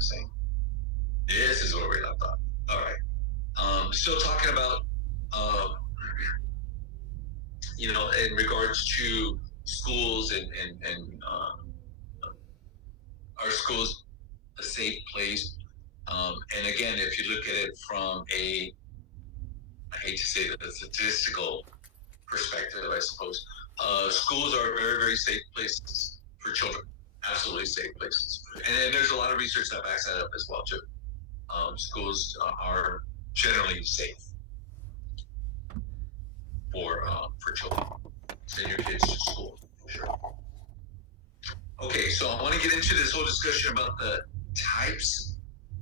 I'm saying. This is where we left off. All right. Still talking about, um, in regards to schools and our schools a safe place. And again, if you look at it from I hate to say it, a statistical perspective, I suppose, schools are very, very safe places for children. Absolutely safe places. And there's a lot of research that backs that up as well, too. Schools are generally safe for children. Send your kids to school, for sure. Okay, so I want to get into this whole discussion about the types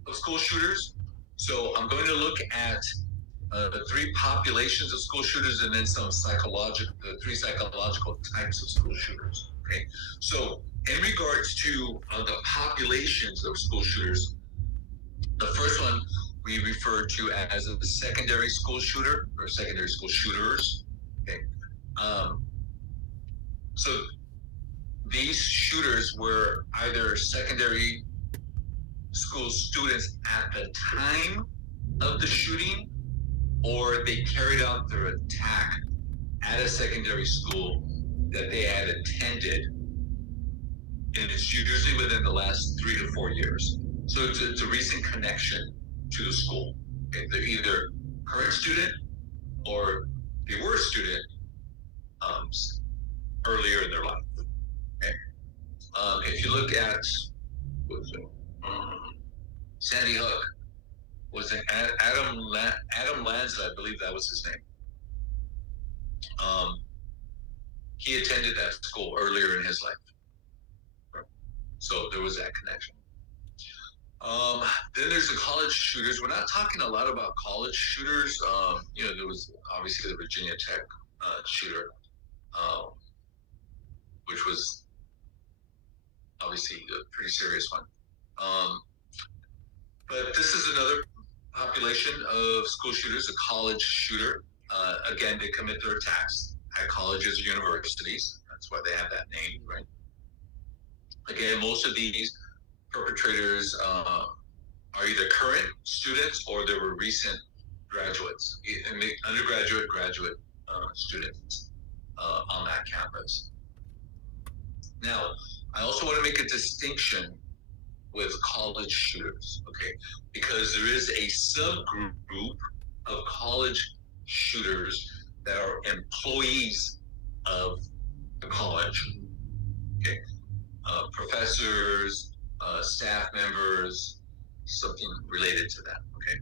of school shooters. So I'm going to look at the three populations of school shooters and then the three psychological types of school shooters. Okay, so in regards to the populations of school shooters, the first one we refer to as a secondary school shooter or secondary school shooters. Okay, so these shooters were either secondary school students at the time of the shooting, or they carried out their attack at a secondary school that they had attended, and it's usually within the last 3 to 4 years. So it's a recent connection to the school. Okay? They're either current student or they were a student earlier in their life. Okay? If you look at Sandy Hook, was it Adam Lanza, I believe that was his name. He attended that school earlier in his life. So there was that connection. Then there's the college shooters. We're not talking a lot about college shooters. There was obviously the Virginia Tech shooter, which was obviously a pretty serious one. But this is another population of school shooters, a college shooter. Again, they commit their attacks at colleges or universities. That's why they have that name, right? Again, most of these perpetrators are either current students or they were recent graduates, undergraduate, graduate students on that campus. Now, I also want to make a distinction with college shooters, okay? Because there is a subgroup of college shooters that are employees of the college, okay? Professors, staff members, something related to that, okay?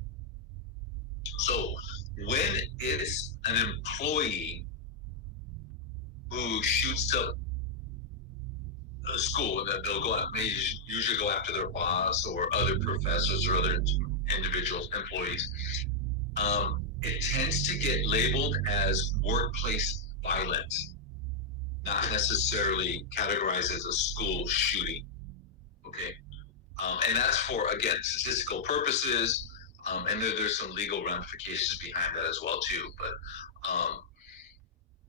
So when it's an employee who shoots up a school, that they'll may usually go after their boss or other professors or other individuals, employees, it tends to get labeled as workplace violence, not necessarily categorized as a school shooting. Okay, and that's for, again, statistical purposes, and there's some legal ramifications behind that as well too. But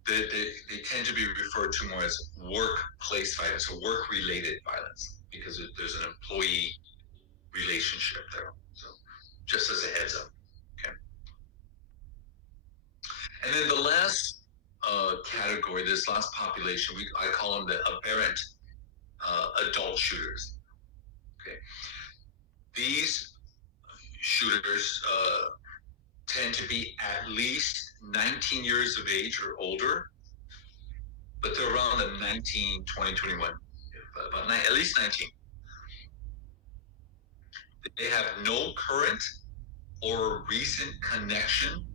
they tend to be referred to more as workplace violence or work-related violence because there's an employee relationship there. So just as a heads up, okay. And then the last category, this last population, I call them the aberrant adult shooters. Okay, these shooters tend to be at least 19 years of age or older, but they're around the 19, 20, 21, at least 19. They have no current or recent connection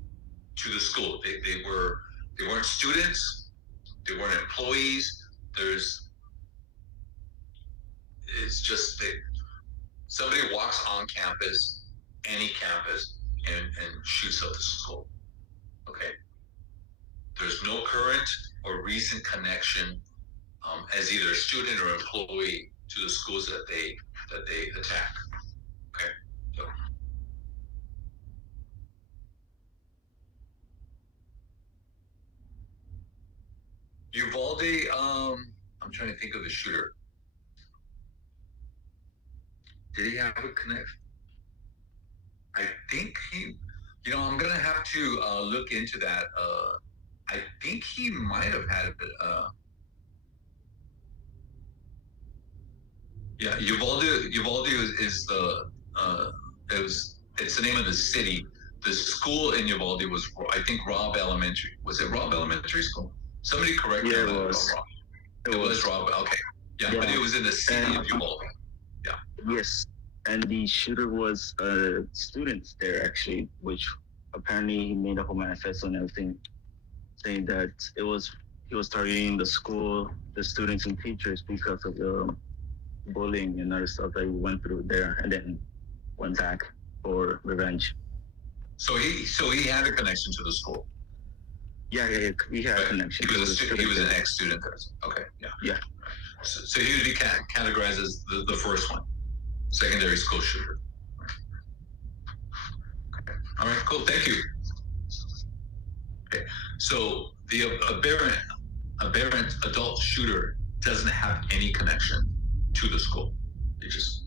to the school. They weren't students, they weren't employees. It's just that somebody walks on campus, any campus, and shoots up the school. Okay. There's no current or recent connection as either a student or employee to the schools that they attack. Okay. So. Uvalde, I'm trying to think of the shooter. Did he have a connection? I think he, I'm gonna have to look into that. I think he might have had yeah, Uvalde is the it's the name of the city. The school in Uvalde was, I think, Robb Elementary. Was it Robb Elementary School? Somebody correct me Yeah, if it I'm was. wrong. It It was was. Robb. Okay, yeah, but Yeah, it was in the city of and Uvalde. Yeah. yes, and the shooter was a student there actually, which apparently he made a whole manifesto and everything, saying that it was he was targeting the school, the students and teachers because of the bullying and other stuff that he went through there, and then went back for revenge. So he had a connection to the school. Yeah, he had a connection. He was a he was an there. ex-student there. Okay, yeah. Yeah. So he would be categorized as the first one, secondary school shooter. Okay. All right, cool. Thank you. Okay. So the aberrant adult shooter doesn't have any connection to the school. They just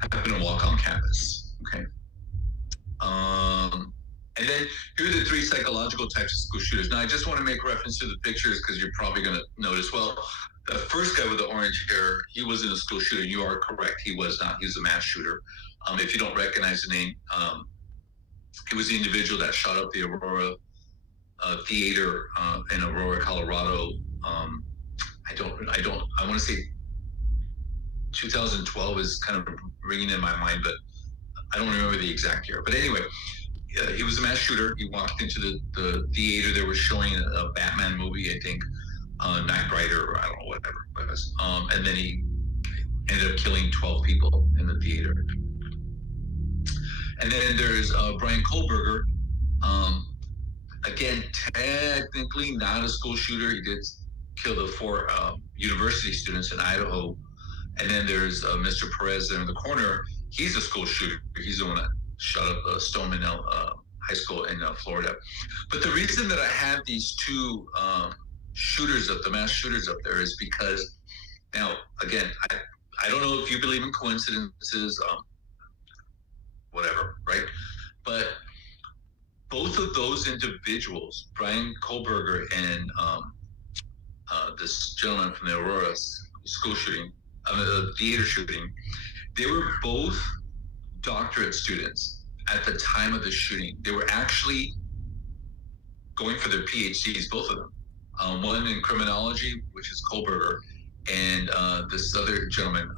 happen to walk on campus. Okay. And then here are the three psychological types of school shooters. Now, I just want to make reference to the pictures because you're probably going to notice. Well, the first guy with the orange hair, he wasn't a school shooter. You are correct. He was not. He was a mass shooter. If you don't recognize the name, he was the individual that shot up the Aurora theater in Aurora, Colorado. I want to say 2012 is kind of ringing in my mind, but I don't remember the exact year. But anyway, he was a mass shooter. He walked into the theater. They were showing a Batman movie, I think, Knight Rider, or I don't know, whatever it was. And then he ended up killing 12 people in the theater. And then there's Brian Kohlberger. Again, technically not a school shooter. He did kill the four university students in Idaho. And then there's Mr. Perez there in the corner. He's a school shooter. He's the one that shot up Stoneman High School in Florida. But the reason that I have these two shooters up, the mass shooters up there, is because now, again, I don't know if you believe in coincidences, whatever, right? But both of those individuals, Brian Kohlberger and this gentleman from the Aurora school shooting, the theater shooting, they were both doctorate students at the time of the shooting. They were actually going for their PhDs, both of them. One in criminology, which is Kohlberger, and this other gentleman,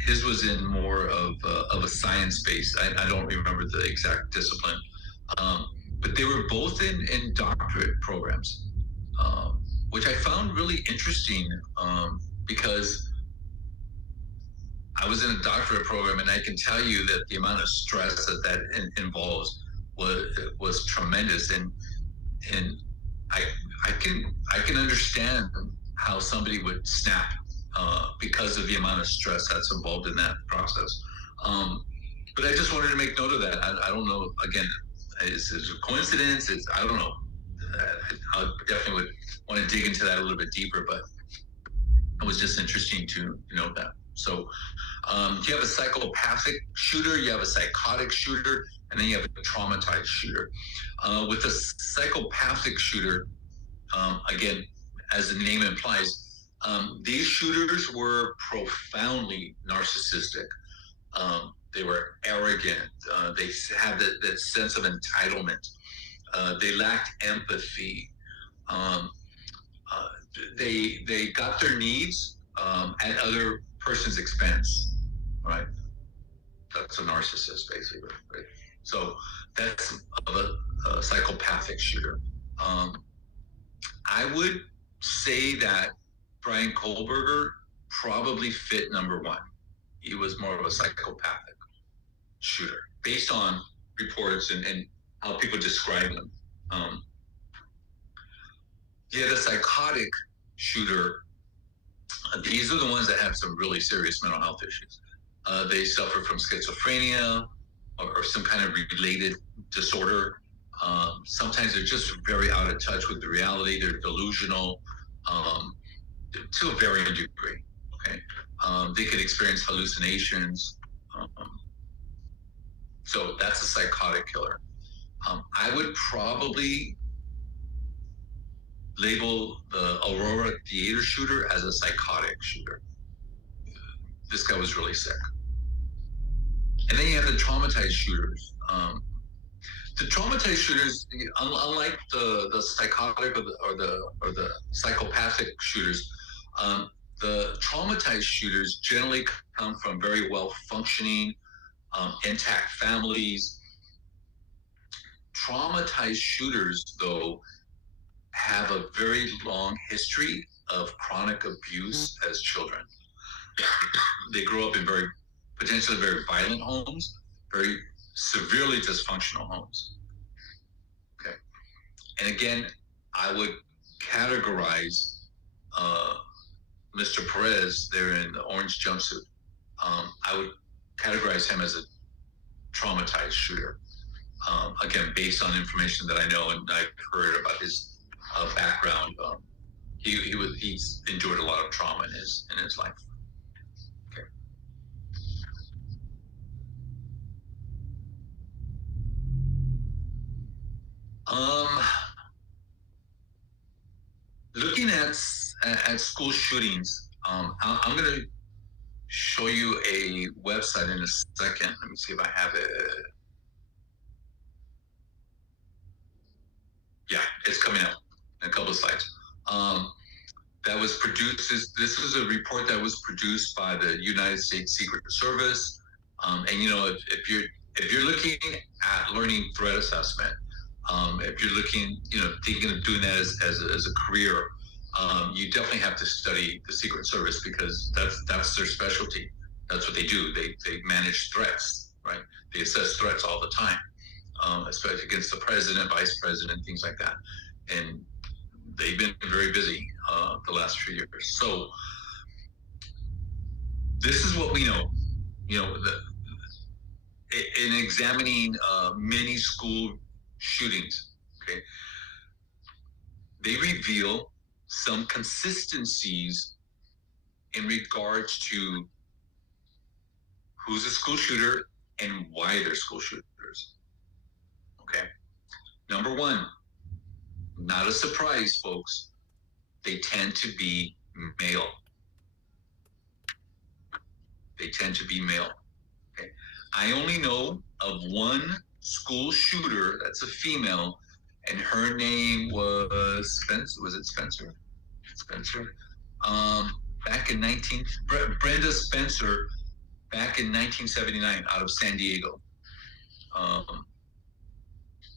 his was in more of a science base. I don't remember the exact discipline, but they were both in doctorate programs, which I found really interesting because I was in a doctorate program, and I can tell you that the amount of stress that involves was tremendous, and I I can understand how somebody would snap because of the amount of stress that's involved in that process. But I just wanted to make note of that. I don't know. Again, is it a coincidence? I don't know. I definitely would want to dig into that a little bit deeper, but it was just interesting to note that. So you have a psychopathic shooter, you have a psychotic shooter, and then you have a traumatized shooter. With a psychopathic shooter, again, as the name implies, these shooters were profoundly narcissistic. They were arrogant. They had that sense of entitlement. They lacked empathy. Um, uh, they got their needs at other person's expense, right? That's a narcissist, basically. Right? So that's a psychopathic shooter. Um, I would say that Brian Kohlberger probably fit number one. He was more of a psychopathic shooter based on reports and how people describe him. Um, yeah, the psychotic shooter, these are the ones that have some really serious mental health issues. They suffer from schizophrenia or some kind of related disorder. Sometimes they're just very out of touch with the reality. They're delusional to a varying degree. Okay, they could experience hallucinations. Um, so that's a psychotic killer. I would probably label the Aurora theater shooter as a psychotic shooter. This guy was really sick. And then you have the traumatized shooters. The traumatized shooters, unlike the psychotic or the psychopathic shooters, the traumatized shooters generally come from very well functioning, intact families. Traumatized shooters, though, have a very long history of chronic abuse as children. They grow up in potentially very violent homes, very severely dysfunctional homes. Okay. And again, I would categorize uh, Mr. Perez there in the orange jumpsuit. I would categorize him as a traumatized shooter. Again, based on information that I know and I've heard about his background, he's endured a lot of trauma in his life. Okay. Looking at school shootings, I'm going to show you a website in a second. Let me see if I have it. Yeah, it's coming up in a couple of slides. That was produced. This was a report that was produced by the United States Secret Service. And if you're looking at learning threat assessment, if you're looking, thinking of doing that as a career, you definitely have to study the Secret Service because that's their specialty. That's what they do. They manage threats, right? They assess threats all the time, especially against the president, vice president, things like that. And they've been very busy the last few years. So this is what we know. In examining many school shootings, okay, they reveal some consistencies in regards to who's a school shooter and why they're school shooters. Okay. Number one, not a surprise, folks. They tend to be male. They tend to be male. Okay. I only know of one school shooter that's a female, and her name was Spencer. Was it Spencer? Spencer. Back in Brenda Spencer, back in 1979, out of San Diego.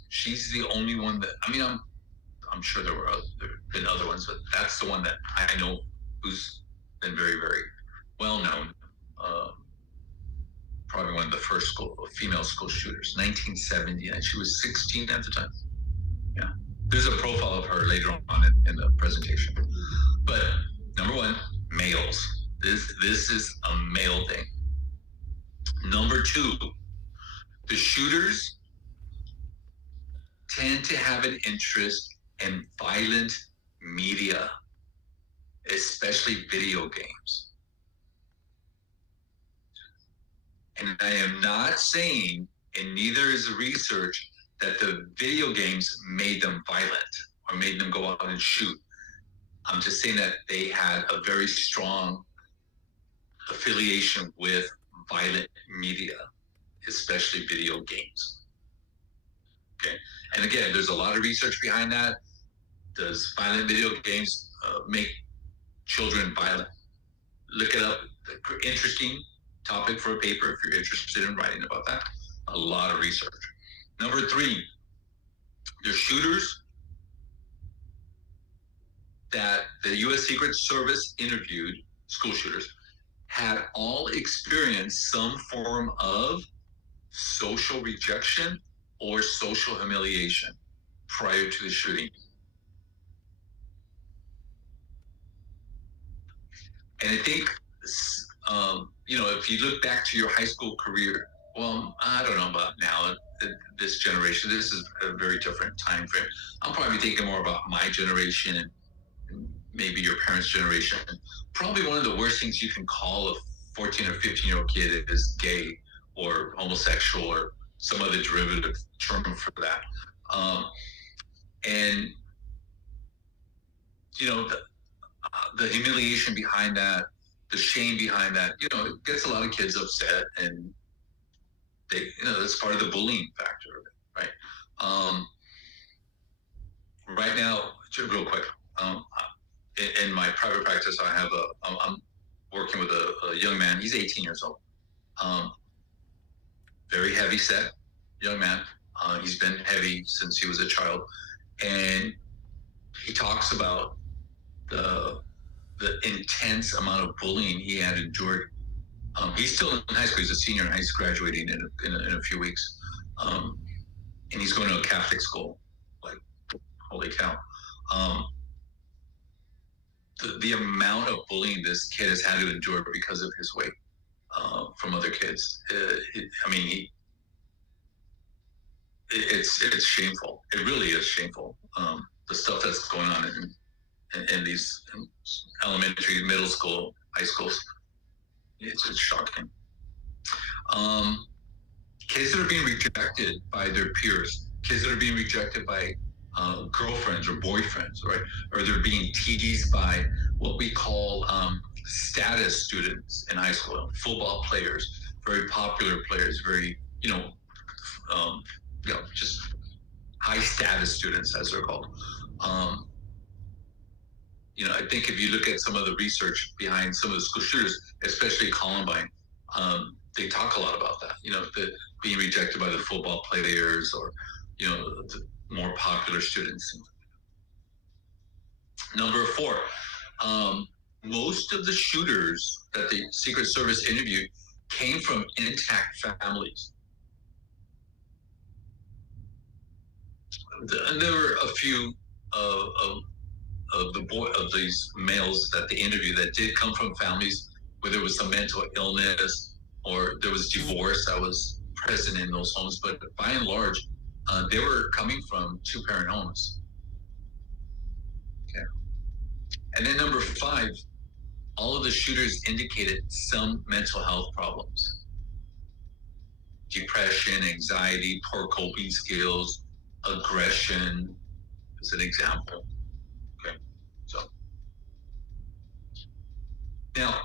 She's the only one that I'm sure there have been other ones, but that's the one that I know who's been very, very well known. Probably one of the first female school shooters, 1979. She was 16 at the time. Yeah. There's a profile of her later on in the presentation. But number one, males. This is a male thing. Number two, the shooters tend to have an interest in violent media, especially video games. And I am not saying, and neither is the research, that the video games made them violent or made them go out and shoot. I'm just saying that they had a very strong affiliation with violent media, especially video games. Okay. And again, there's a lot of research behind that. Does violent video games make children violent? Look it up. Interesting topic for a paper if you're interested in writing about that. A lot of research. Number three, there's shooters that the U.S. Secret Service interviewed, school shooters, had all experienced some form of social rejection or social humiliation prior to the shooting. And I think, if you look back to your high school career, well, I don't know about now, this generation, this is a very different time frame. I'm probably thinking more about my generation and maybe your parents' generation, probably one of the worst things you can call a 14 or 15-year-old kid is gay or homosexual or some other derivative term for that. And, the humiliation behind that, the shame behind that, it gets a lot of kids upset, and that's part of the bullying factor of it, right? Right now, real quick, in my private practice, I'm working with a young man. He's 18 years old. Very heavy set young man. He's been heavy since he was a child, and he talks about the intense amount of bullying he had endured. He's still in high school. He's a senior in high school, graduating in a few weeks, and he's going to a Catholic school. Like, holy cow! The amount of bullying this kid has had to endure because of his weight from other kids. It's shameful. It really is shameful. The stuff that's going on in these elementary, middle school, high schools. It's shocking. Kids that are being rejected by their peers, kids that are being rejected by girlfriends or boyfriends, right? Or they're being teased by what we call status students in high school, football players, very popular players, very, just high status students, as they're called. I think if you look at some of the research behind some of the school shooters, especially Columbine, they talk a lot about that. The being rejected by the football players or, the more popular students. Number 4, most of the shooters that the Secret Service interviewed came from intact families. And there were a few of these males that they interviewed that did come from families where there was some mental illness or there was divorce that was present in those homes. But by and large, they were coming from 2-parent homes. Okay. And then number 5, all of the shooters indicated some mental health problems. Depression, anxiety, poor coping skills, aggression is an example. Okay. So now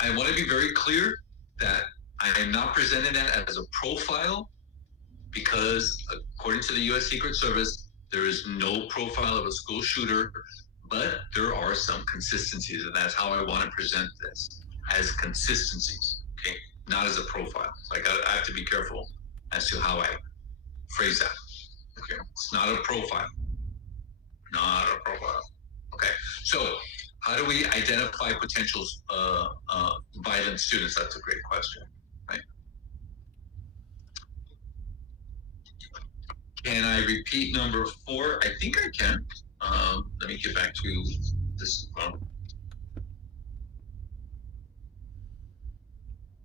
I want to be very clear that I am not presenting that as a profile, because according to the U.S. Secret Service, there is no profile of a school shooter, but there are some consistencies, and that's how I want to present this, as consistencies, okay, not as a profile. So I have to be careful as to how I phrase that. Okay, it's not a profile. Not a profile. Okay, so how do we identify potential violent students? That's a great question, right? Can I repeat number 4? I think I can. Let me get back to this.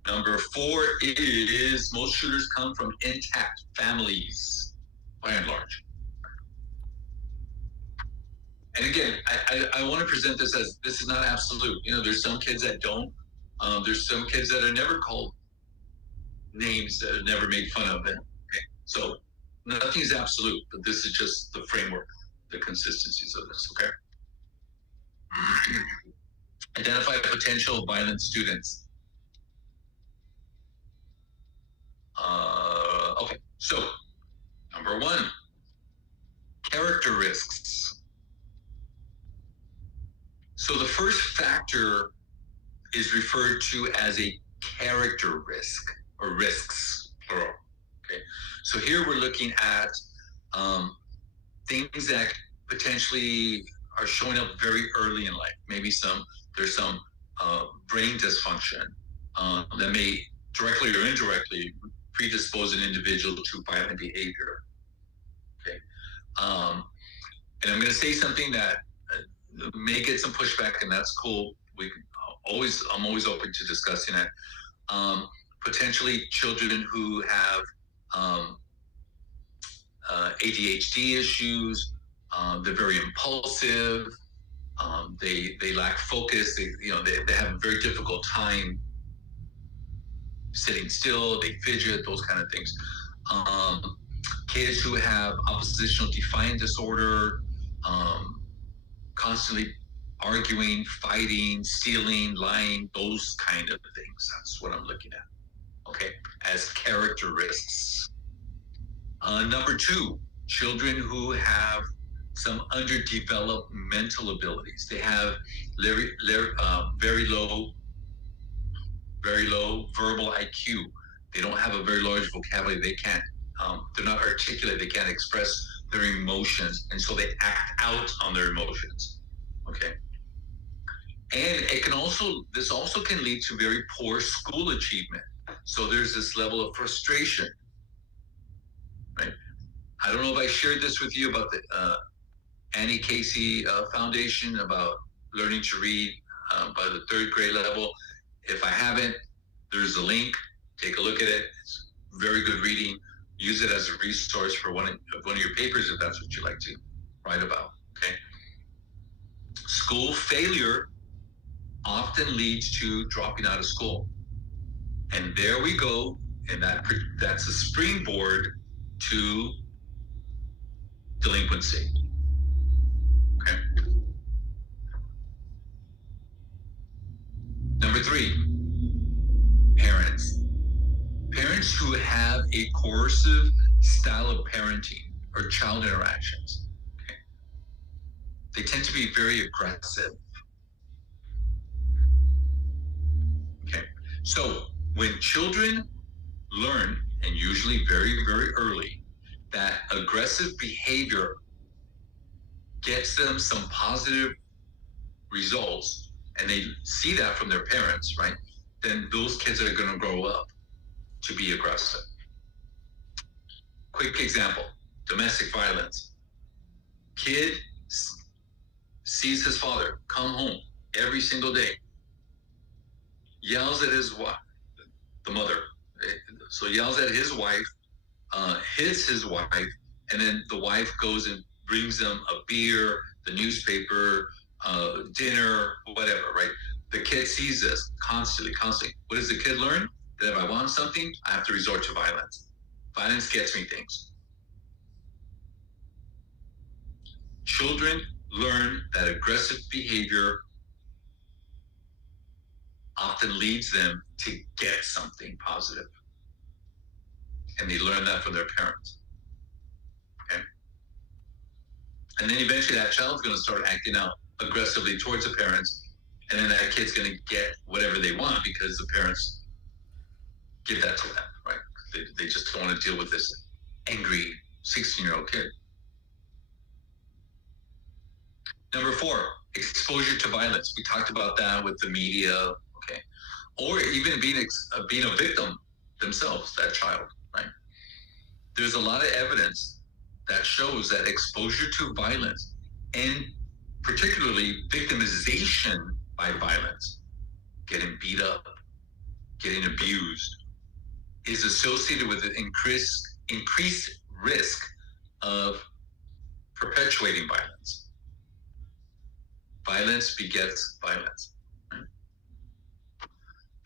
Number 4 is most shooters come from intact families, by and large. And again, I want to present this as this is not absolute. There's some kids that don't. There's some kids that are never called names, that are never made fun of them. Okay. So nothing is absolute, but this is just the framework, the consistencies of this. Okay. Identify potential violent students. Okay, so number 1, character risks. So the first factor is referred to as a character risk, or risks, plural. Okay, so here we're looking at things that potentially are showing up very early in life. Maybe there's some brain dysfunction that may directly or indirectly predispose an individual to violent behavior. Okay, and I'm going to say something that may get some pushback, and that's cool. I'm always open to discussing it. Potentially, children who have ADHD issues, they're very impulsive, They lack focus. They have a very difficult time sitting still. They fidget, those kind of things. Kids who have oppositional defiant disorder, um, constantly arguing, fighting, stealing, lying, those kind of things. That's what I'm looking at. Okay, as character risks. Number two, children who have some underdeveloped mental abilities. They have very low verbal IQ. They don't have a very large vocabulary. They're not articulate. They can't express their emotions, and so they act out on their emotions. Okay, and this also can lead to very poor school achievement. So there's this level of frustration, right? I don't know if I shared this with you about the Annie Casey Foundation about learning to read by the third grade level. If I haven't, there's a link. Take a look at it. It's very good reading. Use it as a resource for one of your papers if that's what you like to write about. Okay. School failure often leads to dropping out of school, and there we go. And that's a springboard to delinquency. Okay. Number three, parents. Parents who have a coercive style of parenting or child interactions, okay, they tend to be very aggressive. Okay, so when children learn, and usually very, very early, that aggressive behavior gets them some positive results, and they see that from their parents, right? Then those kids are going to grow up to be aggressive. Quick example, domestic violence. Kid sees his father come home every single day, yells at his wife, the mother, so yells at his wife, hits his wife, and then the wife goes and brings them a beer, the newspaper, dinner, whatever, right? The kid sees this constantly. What does the kid learn? That if I want something, I have to resort to violence. Violence gets me things. Children learn that aggressive behavior often leads them to get something positive. And they learn that from their parents. Okay. And then eventually that child's going to start acting out aggressively towards the parents. And then that kid's going to get whatever they want because the parents give that to them, right? They just don't want to deal with this angry 16-year-old kid. Number four, exposure to violence. We talked about that with the media, okay? Or even being a victim themselves, that child, right? There's a lot of evidence that shows that exposure to violence, and particularly victimization by violence, getting beat up, getting abused, is associated with an increased risk of perpetuating violence. Violence begets violence. And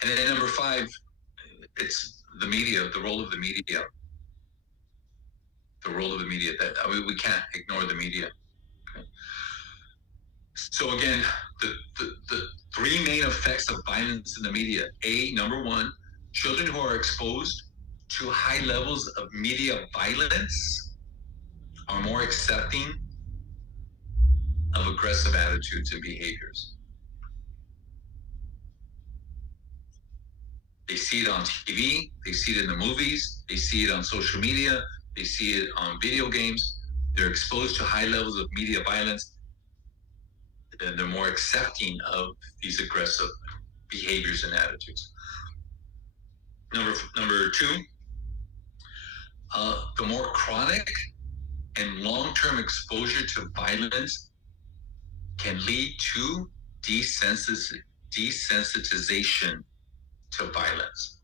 then number five, it's the media, the role of the media. The role of the media, we can't ignore the media. Okay. So again, the three main effects of violence in the media. Number one, children who are exposed to high levels of media violence are more accepting of aggressive attitudes and behaviors. They see it on TV, they see it in the movies, they see it on social media, they see it on video games. They're exposed to high levels of media violence, and they're more accepting of these aggressive behaviors and attitudes. Number two, the more chronic and long-term exposure to violence can lead to desensitization to violence.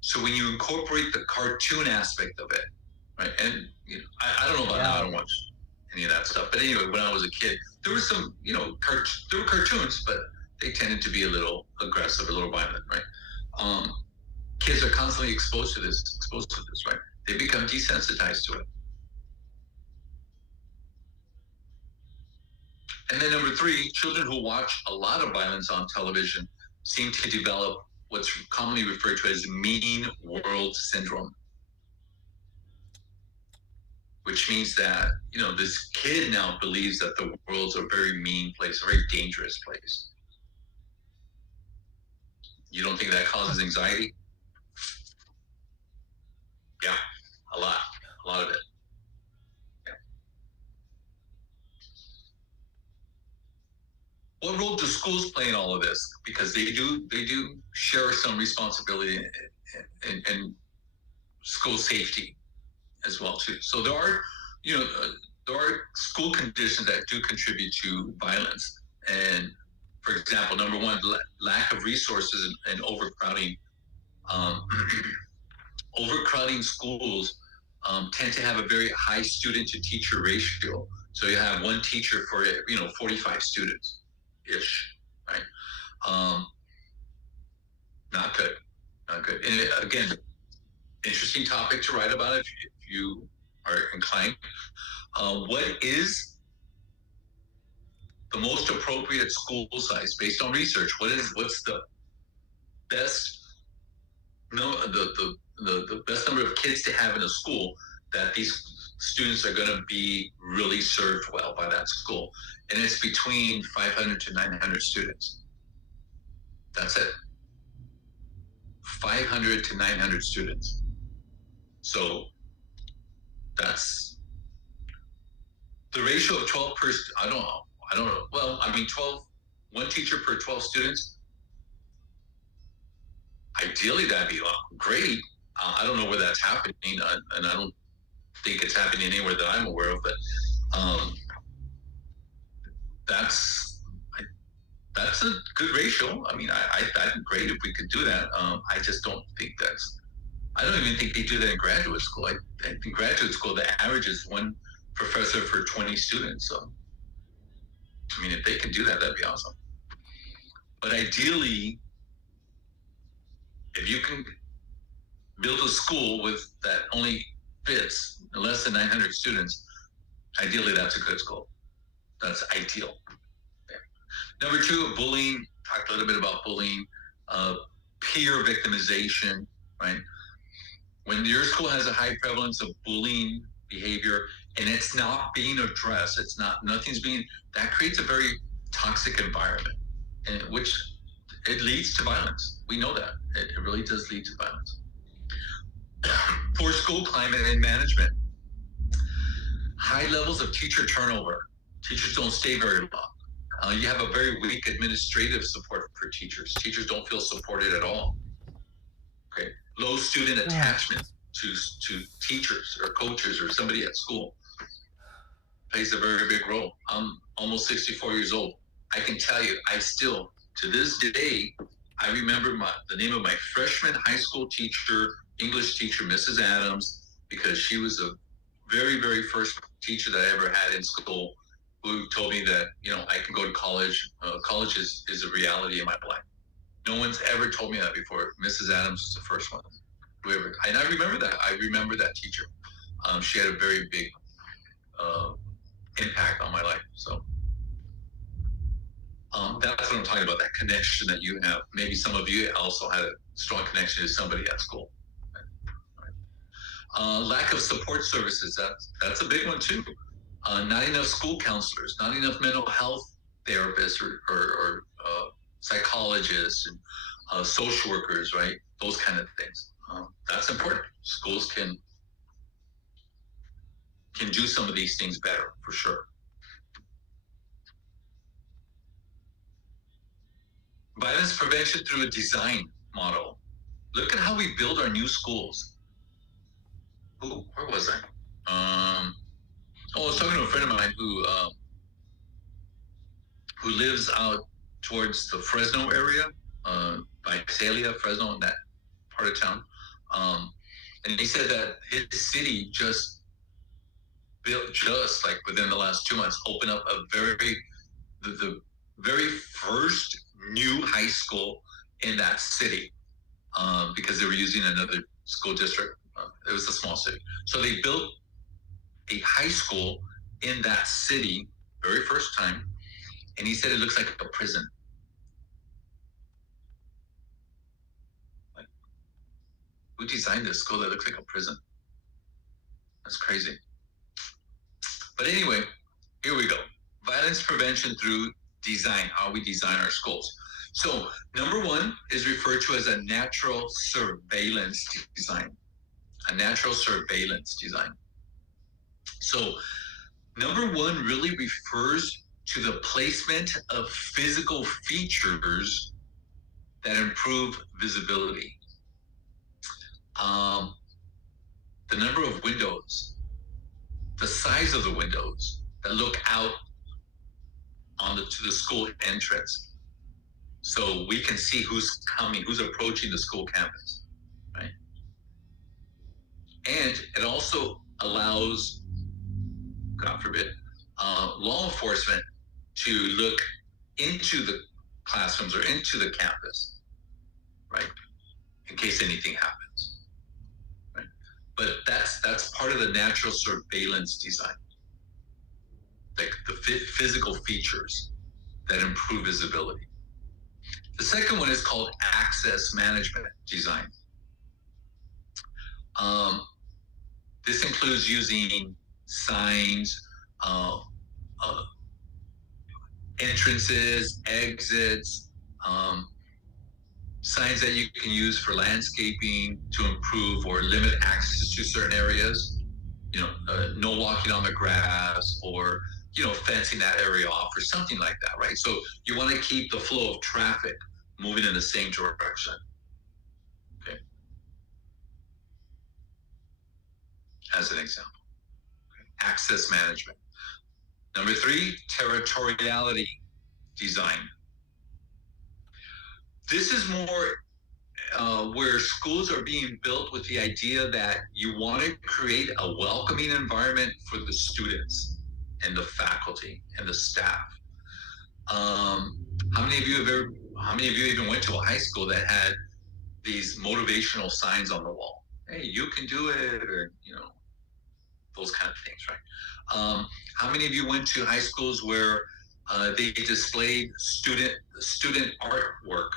So when you incorporate the cartoon aspect of it, right? And I don't know about now, I don't watch that stuff. But anyway, when I was a kid, there were some, there were cartoons, but they tended to be a little aggressive, a little violent, right? Kids are constantly exposed to this, right? They become desensitized to it. And then number three, children who watch a lot of violence on television seem to develop what's commonly referred to as mean world syndrome, which means that, this kid now believes that the world's a very mean place, a very dangerous place. You don't think that causes anxiety? Yeah, a lot of it. Yeah. What role do schools play in all of this? Because they do share some responsibility in school safety as well too. So there are, there are school conditions that do contribute to violence. And for example, number one, lack of resources and overcrowding. Overcrowding schools tend to have a very high student to teacher ratio. So you have one teacher for 45 students ish, right? Not good, not good. And again, interesting topic to write about if you are inclined. What is the most appropriate school size based on research? What's the best the best number of kids to have in a school that these students are going to be really served well by that school? And it's between 500 to 900 students. That's it. 500 to 900 students. So that's the ratio of 12 per, I don't know. Well, 12, one teacher per 12 students. Ideally, that'd be great. I don't know where that's happening, and I don't think it's happening anywhere that I'm aware of, but that's a good ratio. I that'd be great if we could do that. I just don't think I don't even think they do that in graduate school. In graduate school, the average is one professor for 20 students. So, if they can do that, that'd be awesome. But ideally, if you can build a school that only fits less than 900 students, ideally that's a good school. That's ideal. Yeah. Number two, bullying. Talked a little bit about bullying, peer victimization, right? When your school has a high prevalence of bullying behavior and it's not being addressed, that creates a very toxic environment, and which it leads to violence. We know that. It really does lead to violence. Poor school climate and management. High levels of teacher turnover. Teachers don't stay very long. You have a very weak administrative support for teachers. Teachers don't feel supported at all. Okay. Low student attachment to teachers or coaches or somebody at school plays a very big role. I'm almost 64 years old. I can tell you, I still, to this day, I remember the name of my freshman high school teacher, English teacher, Mrs. Adams, because she was the very, very first teacher that I ever had in school who told me that, I can go to college. College is a reality in my life. No one's ever told me that before. Mrs. Adams was the first one. And I remember that. I remember that teacher. She had a very big impact on my life. So that's what I'm talking about, that connection that you have. Maybe some of you also had a strong connection to somebody at school. Lack of support services, that's a big one too. Not enough school counselors, not enough mental health therapists or psychologists and social workers, right? Those kind of things. That's important. Schools can do some of these things better, for sure. Violence prevention through a design model. Look at how we build our new schools. Oh, where was I? I was talking to a friend of mine who lives out towards the Fresno area, by Celia, Fresno, in that part of town. And he said that his city just built just like within the last 2 months, opened up the very first new high school in that city, because they were using another school district. It was a small city. So they built a high school in that city, very first time. And he said it looks like a prison. Like, who designed this school that looks like a prison? That's crazy. But anyway, here we go. Violence prevention through design, how we design our schools. So number one is referred to as a natural surveillance design. A natural surveillance design. So number one really refers to the placement of physical features that improve visibility. The number of windows, the size of the windows that look out to the school entrance, so we can see who's coming, who's approaching the school campus, right? And it also allows, God forbid, law enforcement to look into the classrooms or into the campus, right, in case anything happens, right? But that's part of the natural surveillance design, like the physical features that improve visibility. The second one is called access management design. This includes using signs, entrances, exits, signs that you can use for landscaping to improve or limit access to certain areas. No walking on the grass, or fencing that area off or something like that, right? So you want to keep the flow of traffic moving in the same direction. Okay. As an example. Okay. Access management. Number three, territoriality design. This is more where schools are being built with the idea that you want to create a welcoming environment for the students and the faculty and the staff. How many of you even went to a high school that had these motivational signs on the wall? Hey, you can do it, or those kind of things, right? How many of you went to high schools where they displayed student artwork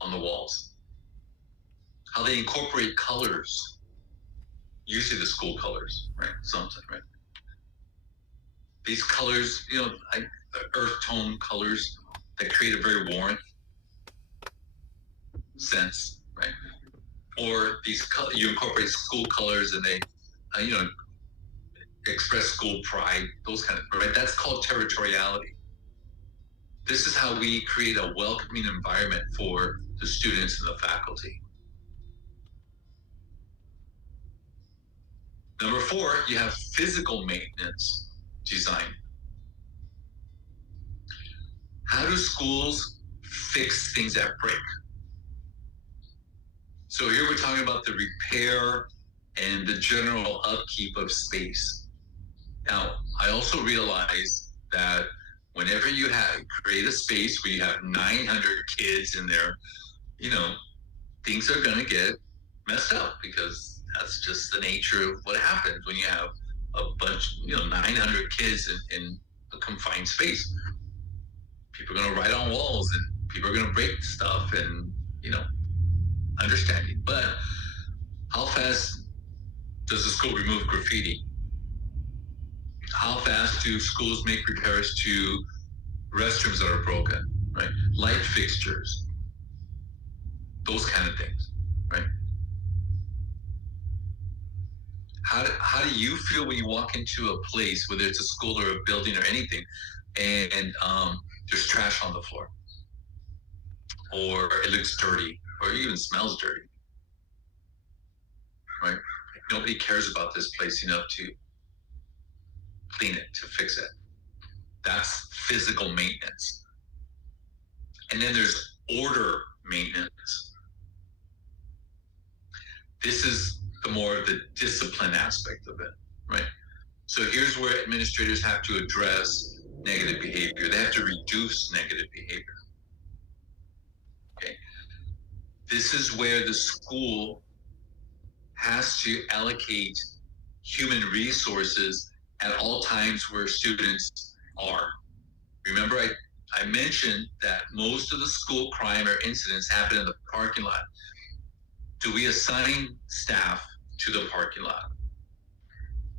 on the walls? How they incorporate colors, usually the school colors, right? Something, right? These colors, earth tone colors that create a very warm sense, right? Or you incorporate school colors and they, express school pride, those kind of, right? That's called territoriality. This is how we create a welcoming environment for the students and the faculty. Number four, you have physical maintenance design. How do schools fix things that break? So here we're talking about the repair and the general upkeep of space. Now, I also realize that whenever you create a space where you have 900 kids in there, things are going to get messed up, because that's just the nature of what happens when you have a bunch, 900 kids in a confined space. People are going to write on walls, and people are going to break stuff, and, understanding. But how fast does the school remove graffiti? How fast do schools make repairs to restrooms that are broken, right? Light fixtures, those kind of things, right? How do you feel when you walk into a place, whether it's a school or a building or anything, and there's trash on the floor, or it looks dirty, or even smells dirty, right? Nobody cares about this place enough to clean it, to fix it. That's physical maintenance. And then there's order maintenance. This is the more of the discipline aspect of it. right? So here's where administrators have to address negative behavior. They have to reduce negative behavior. Okay. This is where the school has to allocate human resources at all times where students are. Remember, I mentioned that most of the school crime or incidents happen in the parking lot. Do we assign staff to the parking lot?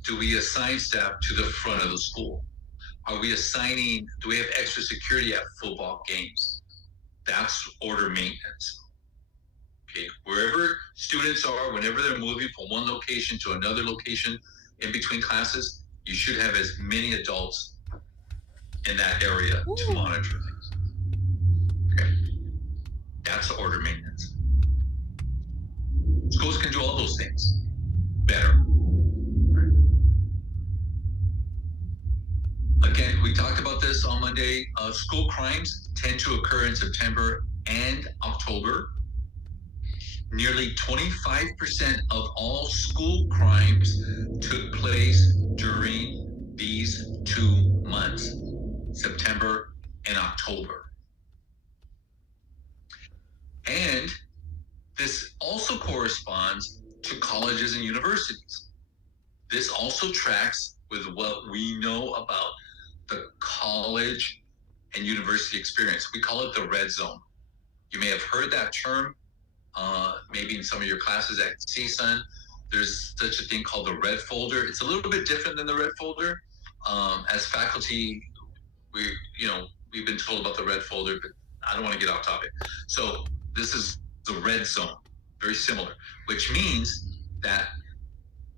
Do we assign staff to the front of the school? Do we have extra security at football games? That's order maintenance. Okay, wherever students are, whenever they're moving from one location to another location in between classes, you should have as many adults in that area to monitor things. Okay, that's order maintenance. Schools can do all those things better. Again, we talked about this on Monday. School crimes tend to occur in September and October. Nearly 25% of all school crimes took place during these 2 months, September and October. And this also corresponds to colleges and universities. This also tracks with what we know about the college and university experience. We call it the red zone. You may have heard that term, maybe in some of your classes at CSUN. There's such a thing called the red folder. It's a little bit different than the red folder. As faculty, we've been told about the red folder, but I don't want to get off topic. So this is the red zone, very similar, which means that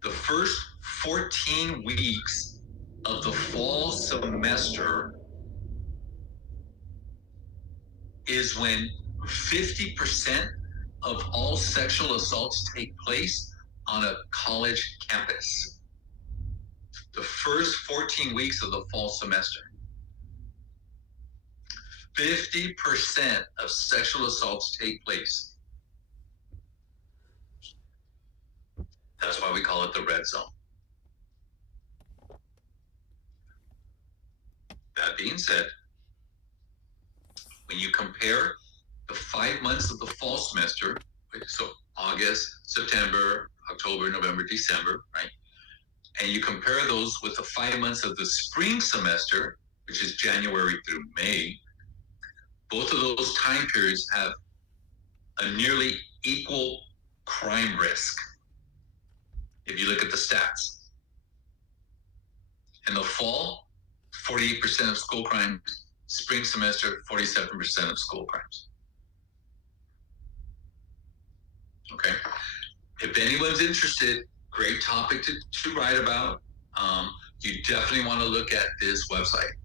the first 14 weeks of the fall semester is when 50% of all sexual assaults take place on a college campus. The first 14 weeks of the fall semester. 50% of sexual assaults take place. That's why we call it the red zone. That being said, when you compare the 5 months of the fall semester, so August, September, October, November, December, right? And you compare those with the 5 months of the spring semester, which is January through May, both of those time periods have a nearly equal crime risk. If you look at the stats. In the fall, 48% of school crimes, spring semester, 47% of school crimes. Okay. If anyone's interested, great topic to write about. You definitely want to look at this website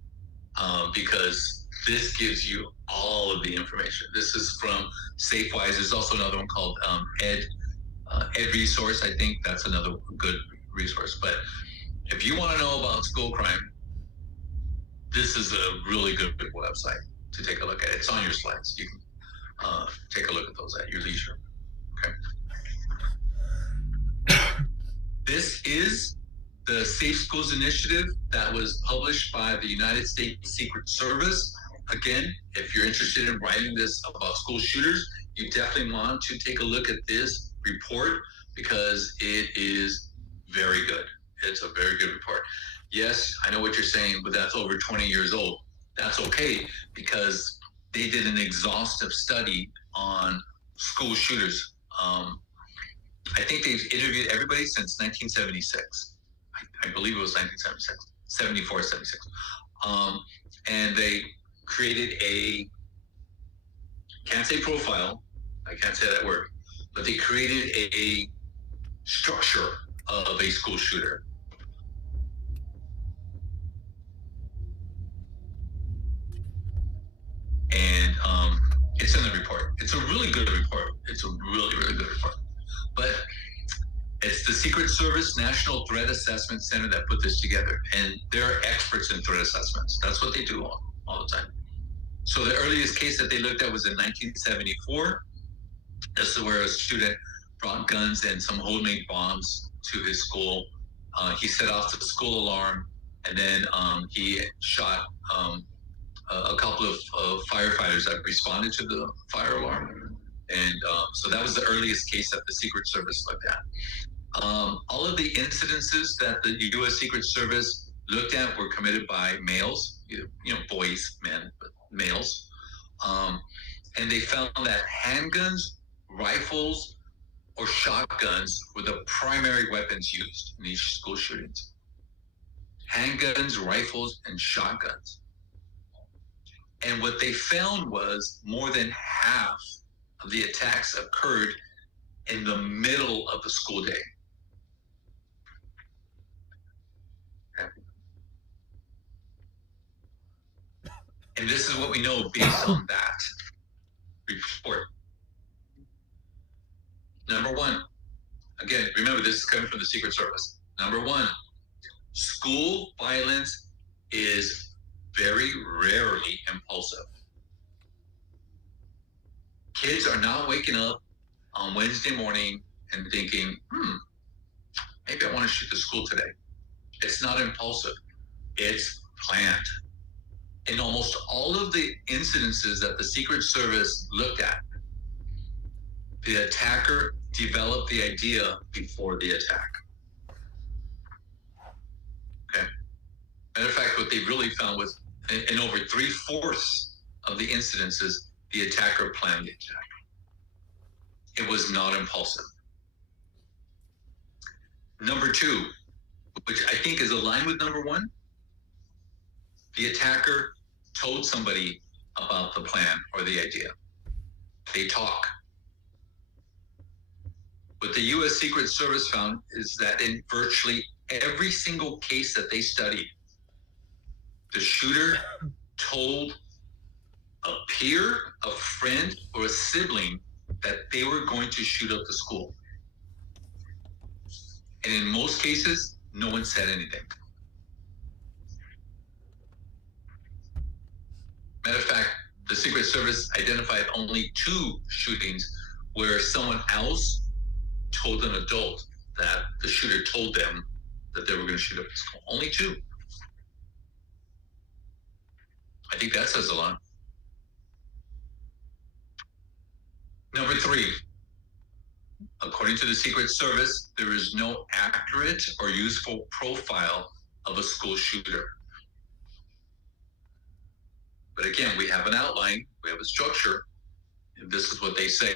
because this gives you all of the information. This is from SafeWise. There's also another one called Ed Resource. I think that's another good resource. But if you want to know about school crime, this is a really good website to take a look at. It's on your slides. You can take a look at those at your leisure. Okay. This is the Safe Schools Initiative that was published by the United States Secret Service. Again, if you're interested in writing this about school shooters, you definitely want to take a look at this report because it is very good. It's a very good report. Yes, I know what you're saying, but that's over 20 years old. That's okay because they did an exhaustive study on school shooters. I think they've interviewed everybody since 1976. I believe it was 1976, 74, 76. And they created can't say profile, I can't say that word, but they created a structure of a school shooter. And it's in the report. It's a really good report. It's a really, really good report. But it's the Secret Service National Threat Assessment Center that put this together. And they're experts in threat assessments. That's what they do all the time. So the earliest case that they looked at was in 1974. This is where a student brought guns and some homemade bombs to his school He set off the school alarm, and then he shot a couple of firefighters that responded to the fire alarm. And so that was the earliest case that the Secret Service looked at. All of the incidences that the U.S. Secret Service looked at were committed by males, boys, men, but males. And they found that handguns, rifles, or shotguns were the primary weapons used in these school shootings. Handguns, rifles, and shotguns. And what they found was more than half of the attacks occurred in the middle of the school day. And this is what we know based on that report. Number one, again, remember this is coming from the Secret Service. Number one, school violence is very rarely impulsive. Kids are not waking up on Wednesday morning and thinking, maybe I want to shoot the school today. It's not impulsive. It's planned. In almost all of the incidences that the Secret Service looked at, the attacker developed the idea before the attack. Okay. Matter of fact, what they really found was in over 3/4 of the incidences, the attacker planned the attack. It was not impulsive. Number two, which I think is aligned with number one, the attacker told somebody about the plan or the idea. They talk. What the U.S. Secret Service found is that in virtually every single case that they studied, the shooter told a peer, a friend, or a sibling that they were going to shoot up the school. And in most cases, no one said anything. Matter of fact, the Secret Service identified only 2 shootings where someone else told an adult that the shooter told them that they were going to shoot up the school. Only 2. I think that says a lot. Number 3, according to the Secret Service, there is no accurate or useful profile of a school shooter. But again, we have an outline, we have a structure, and this is what they say.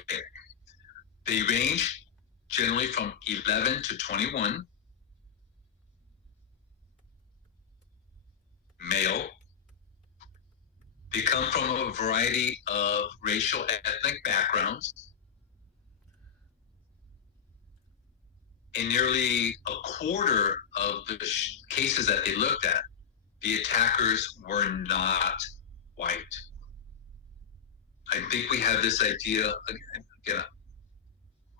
They range generally from 11 to 21, male. They come from a variety of racial, ethnic backgrounds. In nearly a quarter of the cases that they looked at, the attackers were not white. I think we have this idea, again,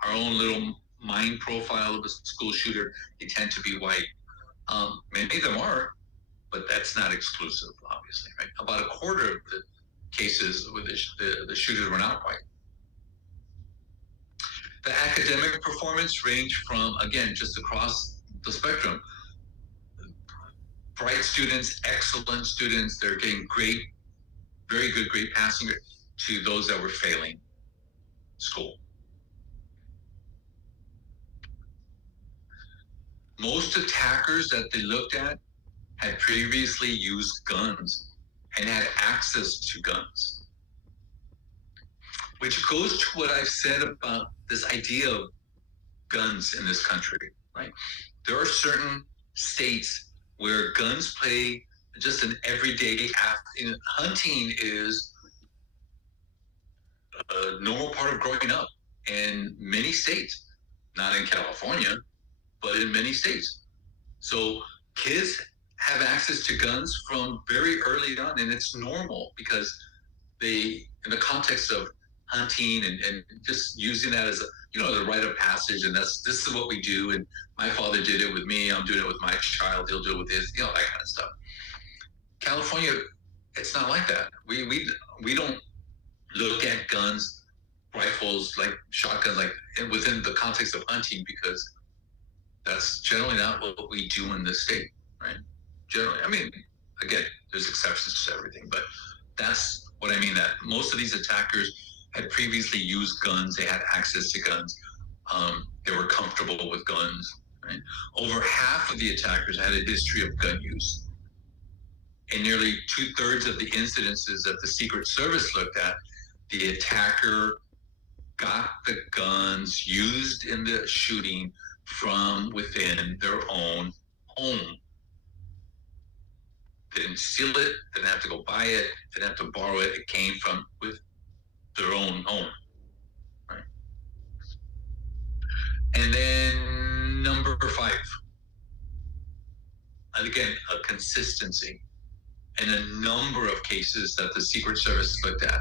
our own little mind profile of a school shooter, they tend to be white. Many of them are, but that's not exclusive, obviously, right? About a quarter of the cases with the shooters were not white. The academic performance ranged from, again, just across the spectrum. Bright students, excellent students, they're getting great, very good grade passing to those that were failing school. Most attackers that they looked at had previously used guns and had access to guns. Which goes to what I've said about this idea of guns in this country, right? There are certain states where guns play just an everyday act. Hunting is a normal part of growing up in many states, not in California, but in many states. So kids have access to guns from very early on, and it's normal because they, in the context of hunting and just using that as a, the rite of passage, and this is what we do, and my father did it with me, I'm doing it with my child, he'll do it with his, that kind of stuff. California, it's not like that. We don't look at guns, rifles, like shotguns, like within the context of hunting, because That's generally not what we do in this state, right? Generally, I mean, again, there's exceptions to everything, but that's what I mean. That most of these attackers had previously used guns; they had access to guns. They were comfortable with guns. Right? Over half of the attackers had a history of gun use. In nearly 2/3 of the incidences that the Secret Service looked at, the attacker got the guns used in the shooting from within their own home. They didn't steal it, didn't have to go buy it, didn't have to borrow it. It came from with their own home. Right? And then number 5. And again, a consistency in a number of cases that the Secret Service looked at.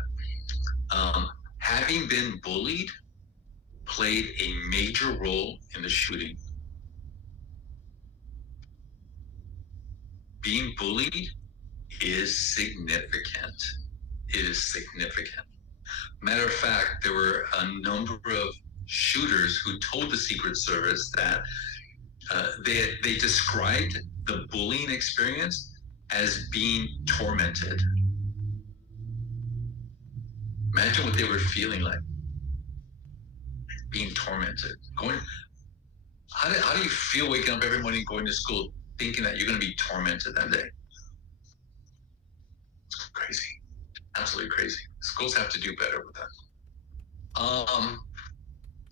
Having been bullied played a major role in the shooting. Being bullied is significant. It is significant. Matter of fact, there were a number of shooters who told the Secret Service that they described the bullying experience as being tormented. Imagine what they were feeling like, being tormented. How do you feel waking up every morning going to school thinking that you're going to be tormented that day? It's crazy. Absolutely crazy. Schools have to do better with that.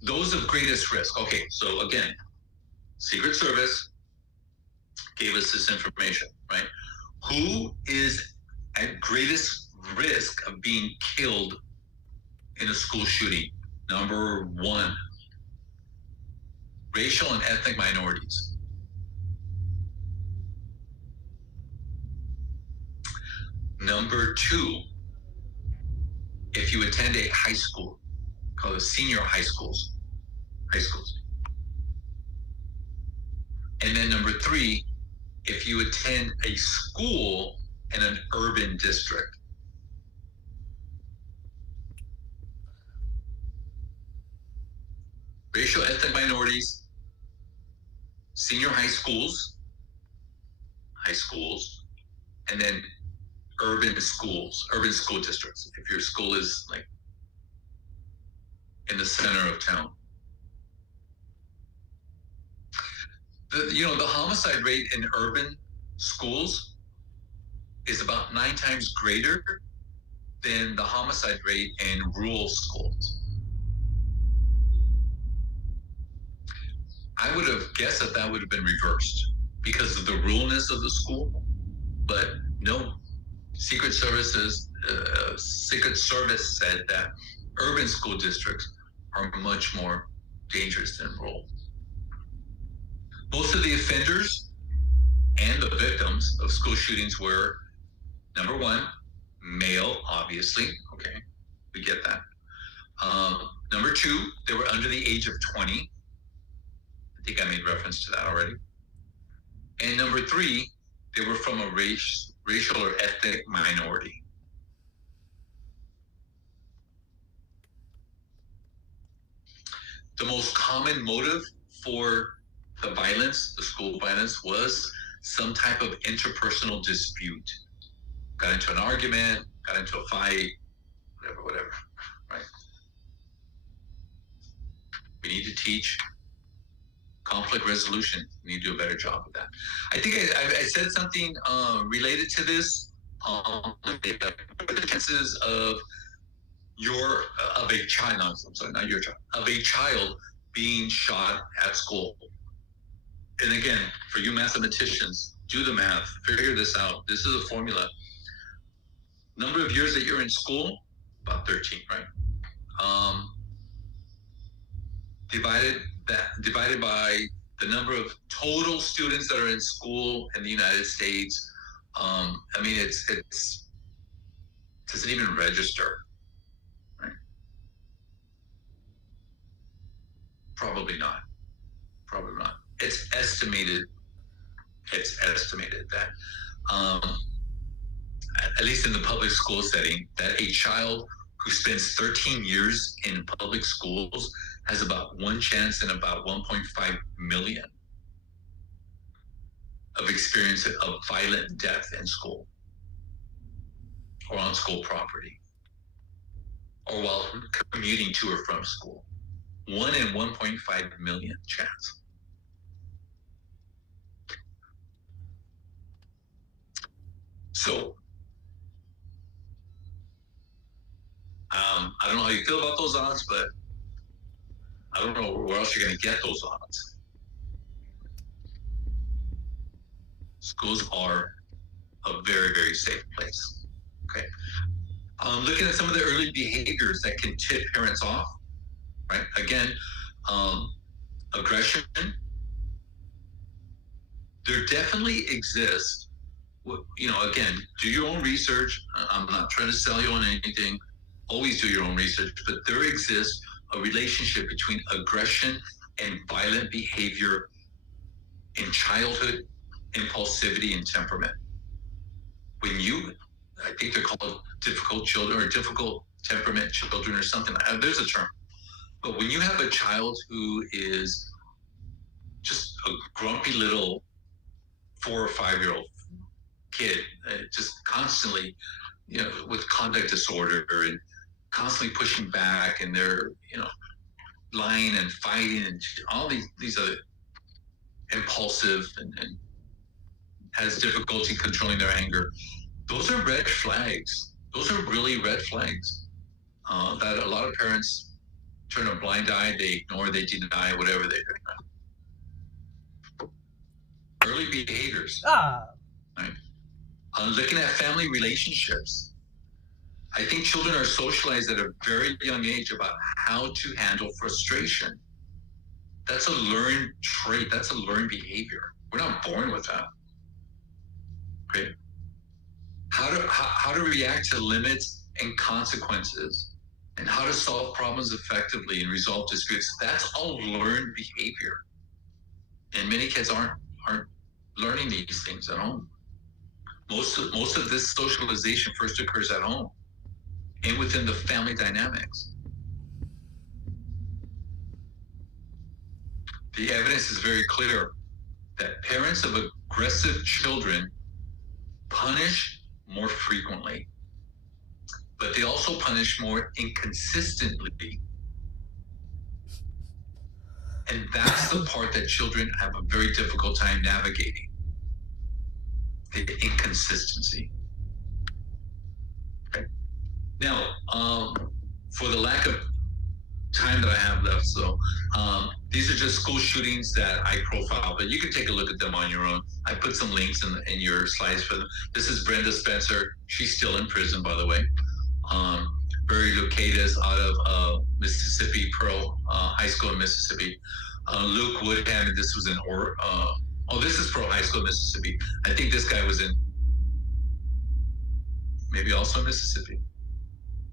Those of greatest risk. Okay, so again, Secret Service gave us this information, right? Who is at greatest risk of being killed in a school shooting? Number 1, racial and ethnic minorities. Number 2, if you attend a high school, called the senior high schools. And then number 3, if you attend a school in an urban district. Racial ethnic minorities, senior high schools, and then urban school districts. If your school is like in the center of town. The homicide rate in urban schools is about 9 times greater than the homicide rate in rural schools. I would have guessed that would have been reversed because of the ruralness of the school, but no. Secret Service said that urban school districts are much more dangerous than rural. Most of the offenders and the victims of school shootings were, number 1, male, obviously. Okay, we get that. Number 2, they were under the age of 20. I think I made reference to that already. And number 3, they were from a racial or ethnic minority. The most common motive for the violence, the school violence, was some type of interpersonal dispute. Got into an argument, got into a fight, whatever, right? We need to teach conflict resolution. We need to do a better job of that. I think I said something related to this. The chances of a child, I'm sorry, not your child, of a child being shot at school. And again, for you mathematicians, do the math, figure this out. This is a formula. Number of years that you're in school, about 13, right? Divided by the number of total students that are in school in the United States. I mean, it doesn't even register, right? Probably not. It's estimated that, at least in the public school setting, that a child who spends 13 years in public schools has about 1 chance in about 1.5 million of experience of violent death in school or on school property or while commuting to or from school. 1 in 1.5 million chance. So, I don't know how you feel about those odds, but I don't know where else you're going to get those odds. Schools are a very, very safe place. Okay. Looking at some of the early behaviors that can tip parents off, right? Again, aggression. There definitely exists. Again, do your own research. I'm not trying to sell you on anything. Always do your own research, but there exists a relationship between aggression and violent behavior in childhood, impulsivity, and temperament. I think they're called difficult children or difficult temperament children or something. There's a term. But when you have a child who is just a grumpy little 4 or 5-year-old kid, just constantly, with conduct disorder and constantly pushing back, and they're, lying and fighting and all these other impulsive and has difficulty controlling their anger. Those are red flags. Those are really red flags that a lot of parents turn a blind eye, they ignore, they deny, whatever they're doing. Early behaviors. Right? Looking at family relationships. I think children are socialized at a very young age about how to handle frustration. That's a learned trait. That's a learned behavior. We're not born with that. Okay? How to react to limits and consequences, and how to solve problems effectively and resolve disputes. That's all learned behavior. And many kids aren't learning these things at home. Most of this socialization first occurs at home and within the family dynamics. The evidence is very clear that parents of aggressive children punish more frequently, but they also punish more inconsistently. And that's the part that children have a very difficult time navigating. The inconsistency. Okay. Now, for the lack of time that I have left, so these are just school shootings that I profile, but you can take a look at them on your own. I put some links in your slides for them. This is Brenda Spencer. She's still in prison, by the way. Barry Lucas out of Mississippi, Pearl High School in Mississippi. Luke Woodham, and this was in this is Pearl High School, Mississippi. I think this guy was in maybe also Mississippi.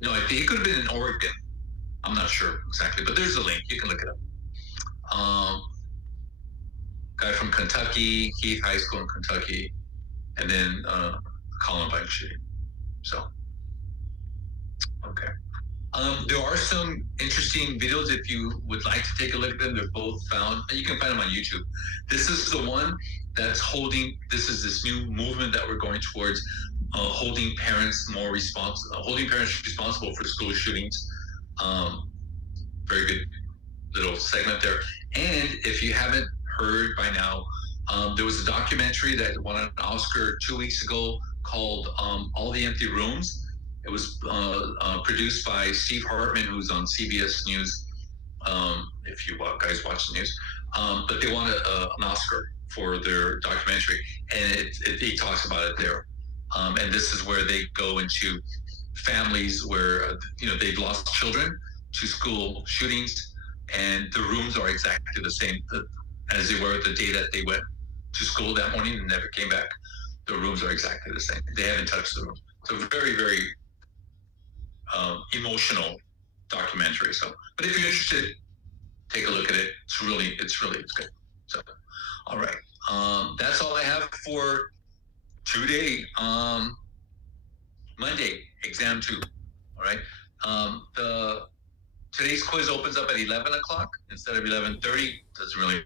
No, I think he could have been in Oregon. I'm not sure exactly, but there's a link. You can look it up. Guy from Kentucky, Heath High School in Kentucky, and then Columbine shooting. So, okay. There are some interesting videos if you would like to take a look at them. They're both found. You can find them on YouTube. This is the one that's this new movement that we're going towards, holding parents responsible for school shootings. Very good little segment there. And if you haven't heard by now, there was a documentary that won an Oscar 2 weeks ago called All the Empty Rooms. It was produced by Steve Hartman, who's on CBS News, if you guys watch the news. But they won an Oscar for their documentary, and he talks about it there. And this is where they go into families where they've lost children to school shootings, and the rooms are exactly the same as they were the day that they went to school that morning and never came back. The rooms are exactly the same. They haven't touched the room. It's a very, very emotional documentary. So, but if you're interested, take a look at it. It's good. So, all right. That's all I have for today. Monday, exam 2. All right. Today's quiz opens up at 11 o'clock instead of 11:30. Doesn't really